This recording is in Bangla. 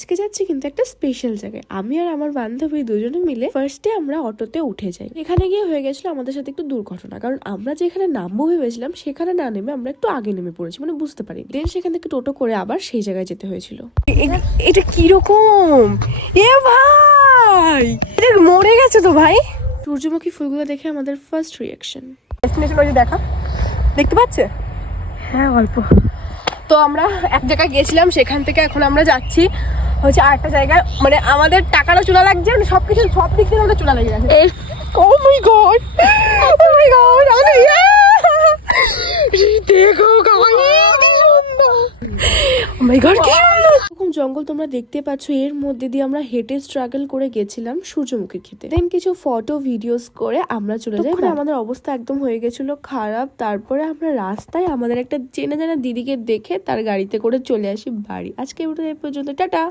আজকে যাচ্ছি কিন্তু একটা স্পেশাল জায়গায়। আমি আর আমার বান্ধবী দুজনে মিলে ফার্স্টে আমরা অটোতে উঠে যাই। এখানে গিয়ে হয়ে গেছিল আমাদের সাথে একটু দুর্ঘটনা, কারণ আমরা যেখানে নামবো ভেবেছিলাম সেখানে না নেমে আমরা একটু আগে নেমে পড়েছি, মানে বুঝতে পারি। দেন সেখান থেকে টোটো করে আবার সেই জায়গায় যেতে হয়েছিল। এটা কিরকম এ ভাই, এটা মরে গেছে তো ভাই। সূর্যমুখী ফুলগুলো দেখে আমাদের ফার্স্ট রিয়াকশন ডেস্টিনেশন ওই যে দেখা দেখতে পাচ্ছে। হ্যাঁ অল্প। তো আমরা এক জায়গায় গেছিলাম, সেখান থেকে এখন আমরা যাচ্ছি হচ্ছে আরেকটা জায়গায়। মানে আমাদের টাকারও চুলা লাগছে, মানে সবকিছু সব দিক থেকে আমাদের চুলা লেগে গেছে। ও মাই গড, ও মাই গড, দেখো এরকম জঙ্গল তোমরা দেখতে পাচ্ছ, এর মধ্যে দিয়ে আমরা হেঁটে স্ট্রাগল করে গেছিলাম সূর্যমুখীর খেতে। দেন কিছু ফটো ভিডিওস করে আমরা চলে যাই। আমাদের অবস্থা একদম হয়ে গেছিল খারাপ। তারপরে আমরা রাস্তায় আমাদের একটা চেনা জানা দিদিকে দেখে তার গাড়িতে করে চলে আসি বাড়ি। আজকে এই পর্যন্ত, টাটা।